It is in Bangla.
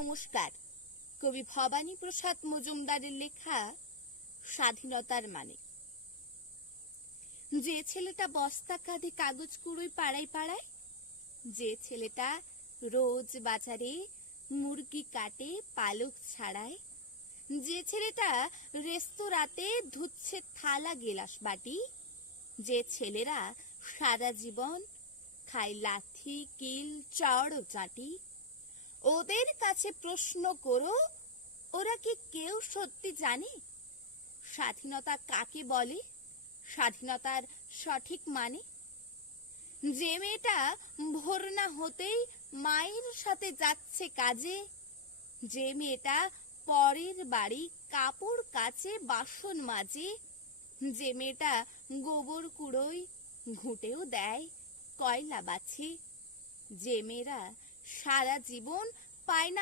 নমস্কার। কবি ভবানী প্রসাদ মজুমদারের লেখা স্বাধীনতার মানে। যে ছেলেটা বস্তা কাঁধে কাগজ কুড়োয় পাড়ায় পাড়ায়, যে ছেলেটা রোজ বাজারে মুরগি কাটে পালক ছাড়ায়, যে ছেলেটা রেস্তোরাঁতে ধুচ্ছে থালা গেলাস বাটি, যে ছেলেরা সারা জীবন খায় লাথি কিল চড় চাটি, ওদের কাছে প্রশ্ন করো, ওরা কি কেউ সত্যি জানে স্বাধীনতা কাকে বলে, স্বাধীনতার সঠিক মানে? যে মেয়েটা ভোর না হতেই মায়ের সাথে যাচ্ছে কাজে, যে মেয়েটা পরের বাড়ি কাপড় কাচে বাসন মাজে, যে মেয়েটা গোবর কুড়োয় ঘুঁটেও দেয় কয়লা বাছে, যে মেয়েরা সারা জীবন পায় না